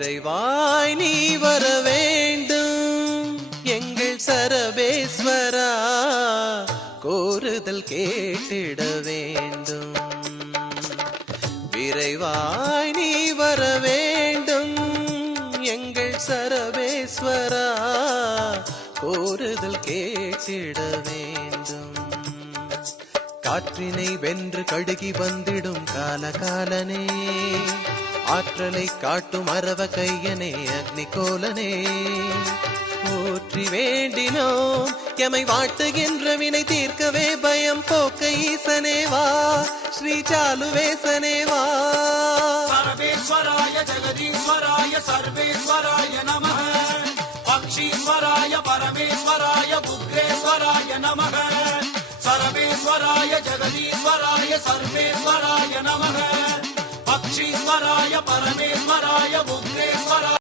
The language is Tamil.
விரைவாய் நீ வர வேண்டும் எங்கள் சரபேஸ்வரா, கோருதல் கேட்டிட வேண்டும். விரைவாய் நீ வர வேண்டும் எங்கள் சரபேஸ்வரா, கோருதல் கேட்டிட வேண்டும். காற்றினை வென்று கடுகி வந்திடும் காலகாலனே, ஆற்றலை காட்டும் அரவ கையனே அக்னிகோலனே, போற்றி வேண்டினோம் எமை வாட்டுகின்ற வினை தீர்க்கவே பயம் போக்க ஈசனே வா, ஸ்ரீ சாலுவேசனே வா. சர்வேஸ்வராய ஜெகதீஸ்வராய சர்வேஸ்வராய நமः, பக்ஷீஸ்வராய பரமேஸ்வராய உக்ரேஸ்வராய நமः. சர்வேஸ்வராய ஜெகதீஸ்வராய சர்வேஸ்வராய நமः, பக்ஷீஸ்வராய பரமேஸ்வராய உக்ரேஸ்வராய